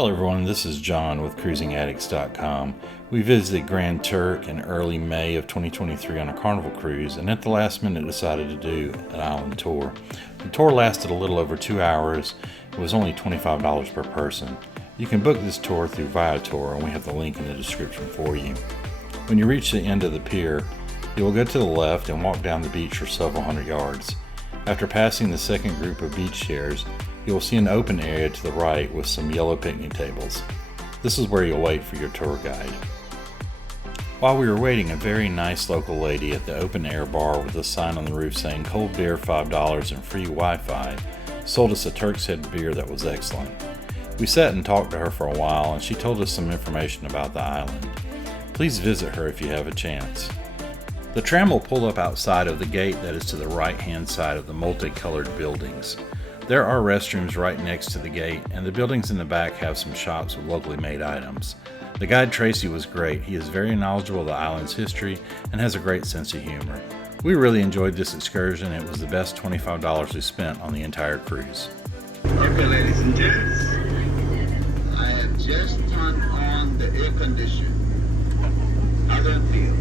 Hello everyone, this is John with CruisingAddicts.com. We visited Grand Turk in early May of 2023 on a carnival cruise, and at the last minute decided to do an island tour. The tour lasted a little over 2 hours. It was only $25 per person. You can book this tour through Viator, and we have the link in the description for you. When you reach the end of the pier, you will go to the left and walk down the beach for several hundred yards. After passing the second group of beach chairs, you will see an open area to the right with some yellow picnic tables. This is where you'll wait for your tour guide. While we were waiting, a very nice local lady at the open air bar with a sign on the roof saying cold beer $5 and free Wi-Fi sold us a Turk's Head beer that was excellent. We sat and talked to her for a while, and she told us some information about the island. Please visit her if you have a chance. The tram will pull up outside of the gate that is to the right hand side of the multicolored buildings. There are restrooms right next to the gate, and the buildings in the back have some shops with locally made items. The guide Tracy was great. He is very knowledgeable of the island's history and has a great sense of humor. We really enjoyed this excursion. It was the best $25 we spent on the entire cruise. Okay, ladies and gents, I have just turned on the air conditioner. How does it feel?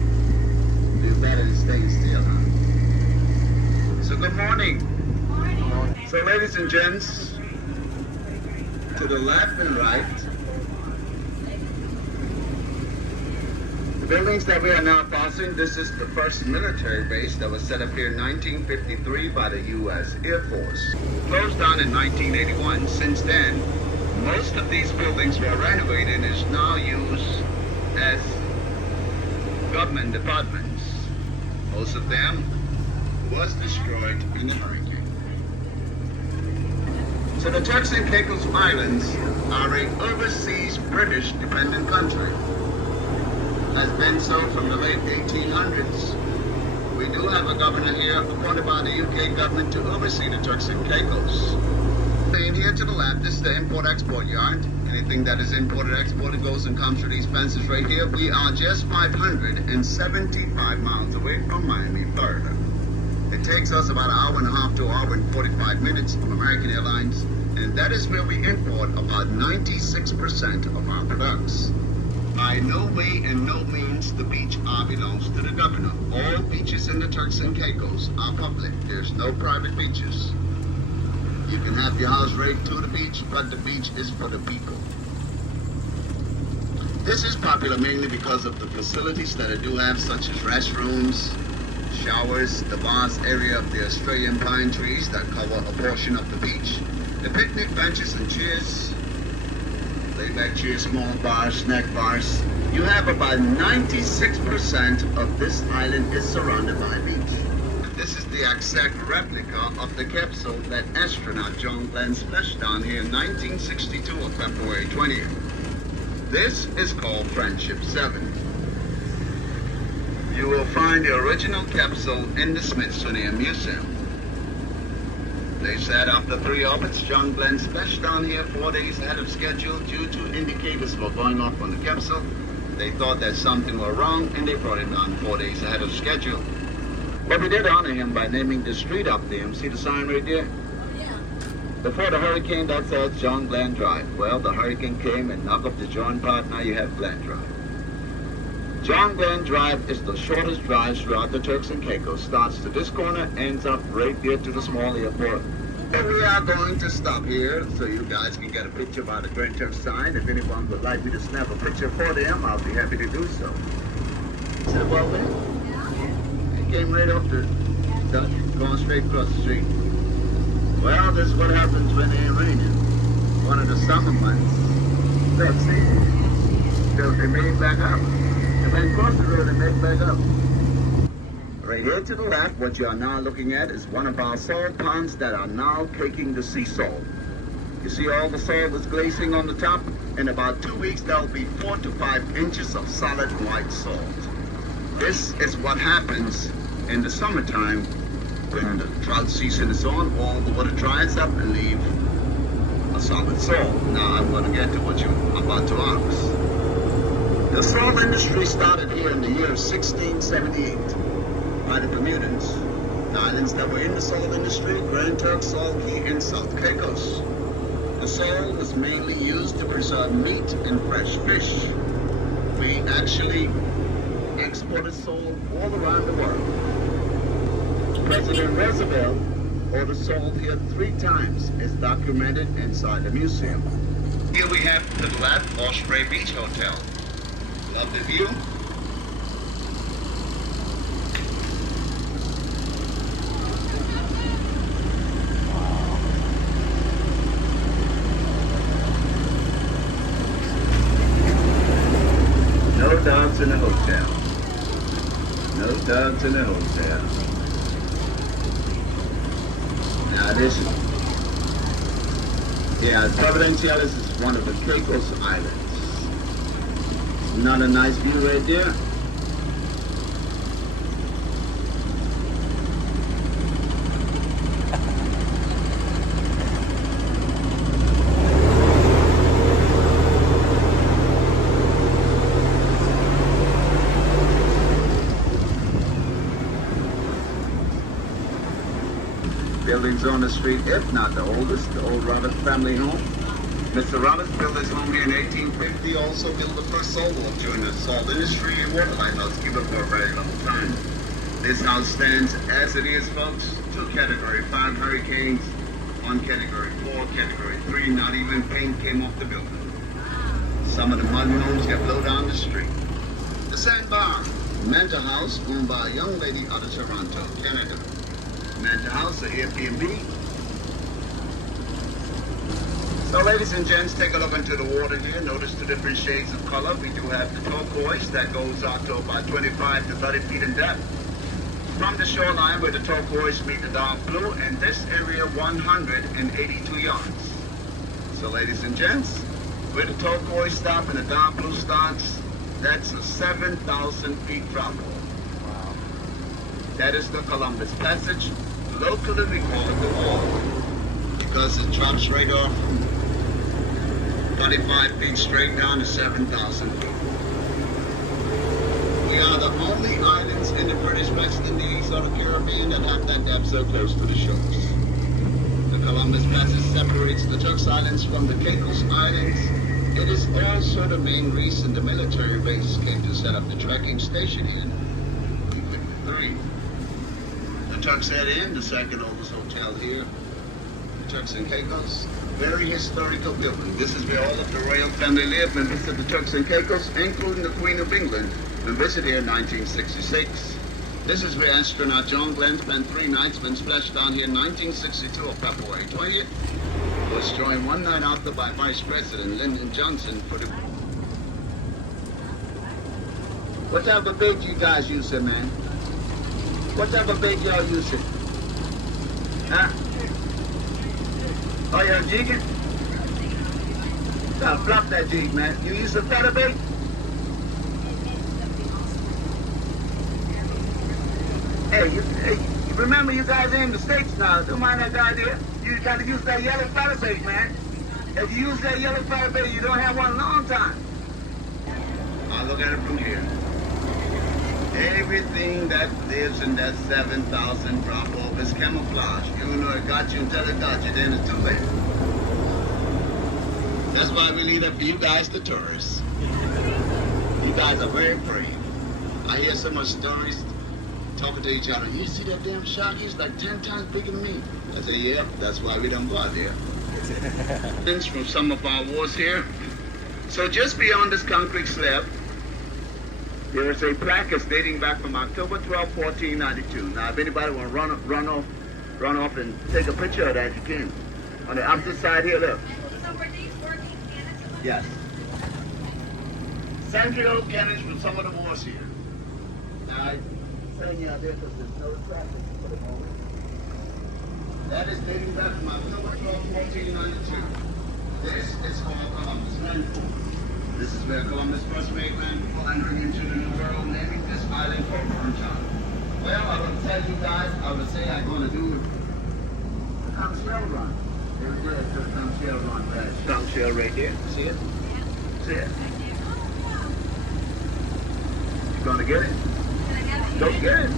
Feels better than staying still, huh? So good morning. So ladies and gents, to the left and right, the buildings that we are now passing, this is the first military base that was set up here in 1953 by the U.S. Air Force. Closed down in 1981. Since then, most of these buildings were renovated and is now used as government departments. Most of them was destroyed in the hurricane. So the Turks and Caicos Islands are an overseas British dependent country. Has been so from the late 1800s. We do have a governor here appointed by the UK government to oversee the Turks and Caicos. And here to the left, this is the import-export yard. Anything that is imported, exported goes and comes through these fences right here. We are just 575 miles away from Miami, Florida. It takes us about an hour and a half to an hour and 45 minutes from American Airlines, and that is where we import about 96% of our products. By no way and no means the beach belongs to the governor. All beaches in the Turks and Caicos are public. There's no private beaches. You can have your house right to the beach, but the beach is for the people. This is popular mainly because of the facilities that it do have, such as restrooms, showers, the vast area of the Australian pine trees that cover a portion of the beach, the picnic benches and chairs, layback chairs, small bars, snack bars. You have about 96% of this island is surrounded by beach. This is the exact replica of the capsule that astronaut John Glenn splashed down here in 1962 on February 20th. This is called Friendship 7. You will find the original capsule in the Smithsonian Museum. They said after 3 orbits, John Glenn splashed down here 4 days ahead of schedule due to indicators were going off on the capsule. They thought that something was wrong and they brought it down 4 days ahead of schedule. But we did honor him by naming the street up there. See the sign right there? Yeah. Before the hurricane, that says John Glenn Drive. Well, the hurricane came and knocked off the joint part. Now you have Glenn Drive. John Glenn Drive is the shortest drive throughout the Turks and Caicos. Starts to this corner, ends up right there to the small airport. And we are going to stop here so you guys can get a picture by the Grand Turk sign. If anyone would like me to snap a picture for them, I'll be happy to do so. See the ball there? It came right off the duck, going straight across the street. Well, this is what happens when it ain't raining. One of the summer months. Look, see? They made back up. They went across the road and made back up. Right here to the left, what you are now looking at is one of our salt ponds that are now caking the sea salt. You see all the salt is glazing on the top? In about 2 weeks, there will be 4 to 5 inches of solid white salt. This is what happens in the summertime when the drought season is on. All the water dries up and leave a solid salt. Now I'm going to get to what you're about to ask. The salt industry started here in the year of 1678 by the Bermudians. The islands that were in the salt industry, Grand Turk, Salt Key, and South Caicos. The salt was mainly used to preserved meat and fresh fish. We actually exported salt all around the world. President Roosevelt ordered salt here 3 times. It's documented inside the museum. Here we have the Flat Osprey Beach Hotel. Love the view. No dogs in the hotel. No dogs in the hotel. Now this Providencial, this is one of the Caicos Islands. Not a nice view right there? Buildings on the street, if not the oldest, the old Roberts family home. Mr. Roberts built his home here in 1850, also built the first salt wall during the salt industry and water lighthouse, keep it for a very long time. This house stands as it is, folks. 2 category 5 hurricanes, 1 category 4, category 3, not even paint came off the building. Some of the modern homes get blown down the street. The Sandbar, Manta House, owned by a young lady out of Toronto, Canada. Manta House, the Airbnb. So ladies and gents, take a look into the water here. Notice 2 different shades of color. We do have the turquoise that goes out to about 25 to 30 feet in depth. From the shoreline where the turquoise meet the dark blue, and this area 182 yards. So ladies and gents, where the turquoise stop and the dark blue starts, that's a 7,000 feet drop off. Wow. That is the Columbus Passage. Locally we call it the wall because it drops right off 25 feet straight down to 7,000 feet. We are the only islands in the British West Indies or the Caribbean that have that depth so close to the shores. The Columbus Passage separates the Turks Islands from the Caicos Islands. It is also the main reason the military base came to set up the trekking station in 1953. The Turks Head Inn, the second oldest hotel here, the Turks and Caicos. Very historical building. This is where all of the royal family lived and visited the Turks and Caicos, including the Queen of England, and visited here in 1966. This is where astronaut John Glenn spent 3 nights when splashed down here in 1962 on February 20th. Was joined one night after by Vice President Lyndon Johnson for the... What type of bait you guys using, man? What type of bait y'all using? Huh? Oh, you're jigging? Now, flop that jig, man. You use a feather bait? Hey, you remember you guys are in the States now. Don't mind that guy there. You gotta use that yellow feather bait, man. If you use that yellow feather bait, you don't have one in a long time. I'll look at it from here. Everything that lives in that 7,000 drop off is camouflage. You know it got you until it got you, then it's too late. That's why we leave it for you guys, the tourists. You guys are very brave. I hear so much stories talking to each other. You see that damn shark? He's like 10 times bigger than me. I say, yeah, that's why we don't go out there. From some of our wars here. So just beyond this concrete slab, there is a plaque dating back from October 12, 1492. Now, if anybody want to run off and take a picture of that, you can. On the opposite side here, look. So were these working cannons? Yes. Central cannons from some of the wars here. Now, I'm saying you out there because there's no traffic for the moment. That is dating back from October 12, 1492. This is called Columbus Landfall. This is where Columbus first made landfall entering into the New World, naming this island Cockburn Town. Well, I will tell you guys, I would say I'm going to do a conch shell run. There's a conch shell run. Conch shell right there. See it? See it? You going to get it? Go get it.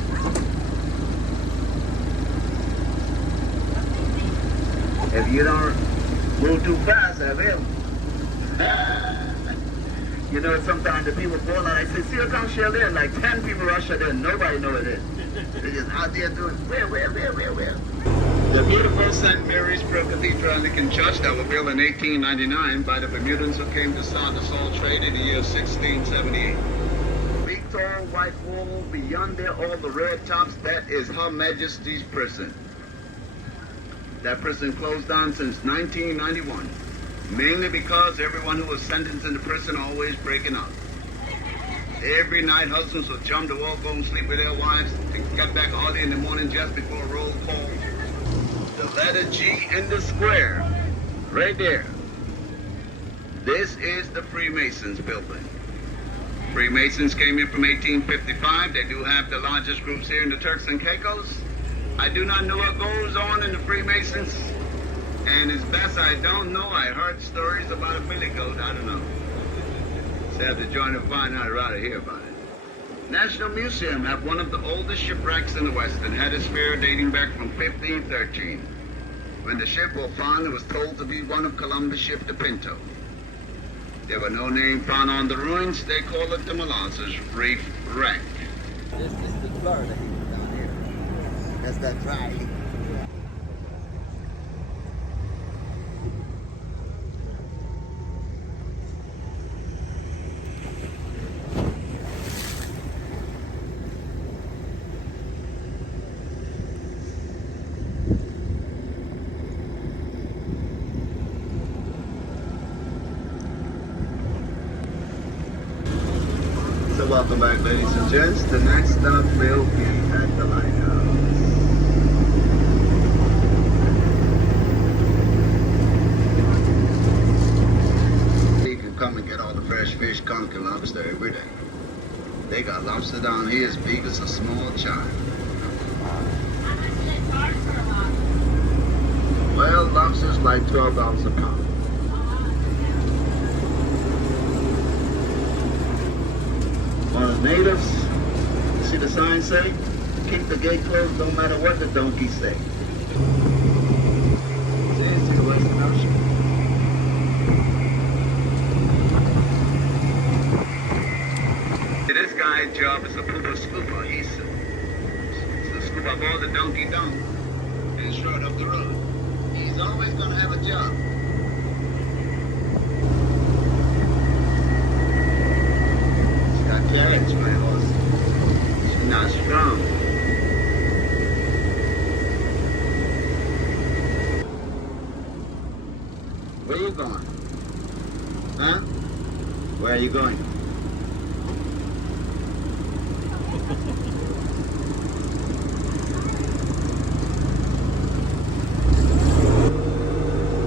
If you don't move too fast, I will. You know, sometimes the people fall out. I say, see, come shell there. Like 10 people rush her there. Nobody know it is. They're just out there doing, where? The beautiful St. Mary's Pro Cathedral Anglican Church that was built in 1899 by the Bermudians who came to start the salt trade in the year 1678. Big tall white wall, beyond there all the red tops, that is Her Majesty's prison. That prison closed down since 1991. Mainly because everyone who was sentenced into prison always breaking up. Every night husbands would jump the wall, go and sleep with their wives, and get back early in the morning just before roll call. The letter G in the square, right there. This is the Freemasons building. Freemasons came in from 1855. They do have the largest groups here in the Turks and Caicos. I do not know what goes on in the Freemasons. And as best I don't know, I heard stories about a billy goat. I don't know. So I have to join and find out. I'd rather hear about it. National Museum have one of the oldest shipwrecks in the West and had a sphere dating back from 1513. When the ship was found, it was told to be one of Columbus' ship, the Pinto. There were no name found on the ruins. They call it the Molasses Reef Wreck. This is the Florida heat down here. That's that dry heat. So welcome back, ladies and gents. The next stop will be at the Lighthouse. You can come and get all the fresh fish, conch, and lobster every day. They got lobster down here as big as a small child. Well, lobster's like $12 a pound. On the natives, see the sign say, keep the gate closed no matter what the donkeys say. See the Western Ocean. This guy's job is a pooper scooper. He's to scoop up all the donkey dung and throw it up the road. He's always gonna have a job. Carrots, my horse. She's not strong. Where you going? Huh? Where are you going?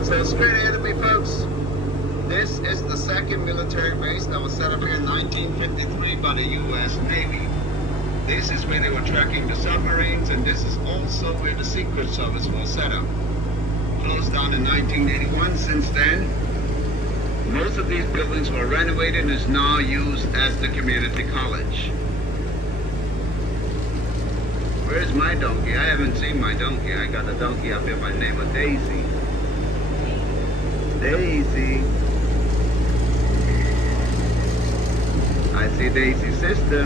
So straight ahead of me, folks. This is the second military base that was set up here in 1953 by the U.S. Navy. This is where they were tracking the submarines, and this is also where the Secret Service was set up. Closed down in 1981. Since then, most of these buildings were renovated and is now used as the community college. Where's my donkey? I haven't seen my donkey. I got a donkey up here by the name of Daisy. Daisy. I see Daisy's sister.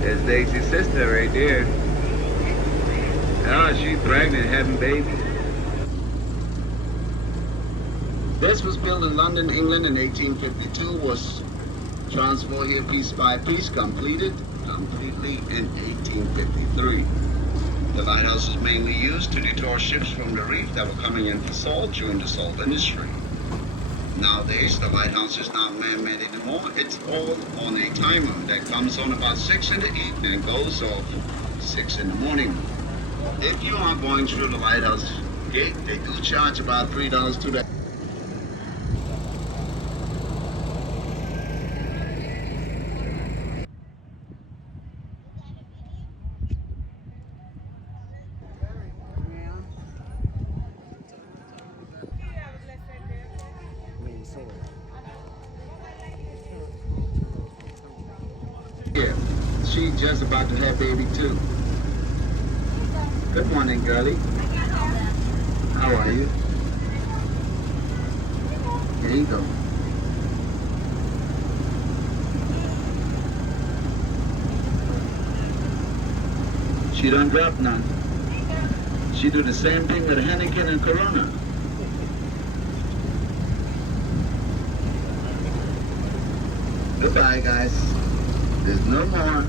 There's Daisy's sister right there. Oh, she's pregnant, having babies. This was built in London, England in 1852, was transferred here piece by piece, completely in 1853. The lighthouse is mainly used to deter ships from the reef that were coming in for salt during the salt industry. Nowadays, the lighthouse is not man-made anymore. It's all on a timer that comes on about 6 in the evening and goes off 6 in the morning. If you are going through the lighthouse gate, they do charge about $3 to that. Yeah, she's just about to have baby too. Good morning, girlie. How are you? There you go. She don't drop none. She do the same thing with Henneken and Corona. Goodbye, guys. There's no more.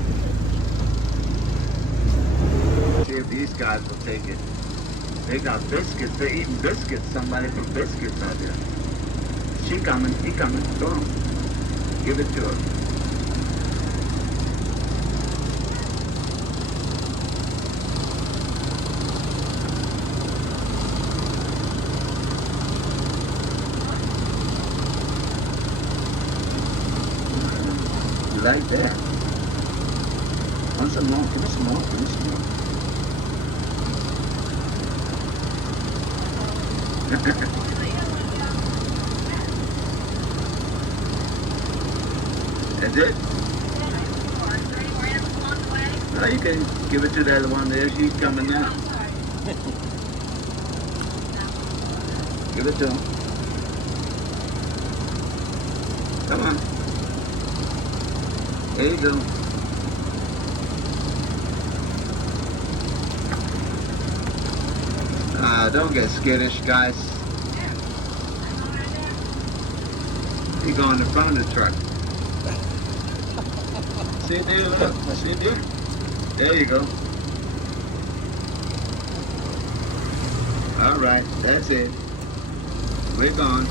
See if these guys will take it. They got biscuits. They're eating biscuits. Somebody put biscuits out there. She coming. He coming. Go on. Give it to her. You like that? Want some more? Give me some more. Give me some more. That's it? No, you can give it to the other one there. She's coming now. Give it to him. Come on. There you go. Don't get skittish, guys. You go in the front of the truck. See there, look. See there? There you go. All right, that's it. We're gone.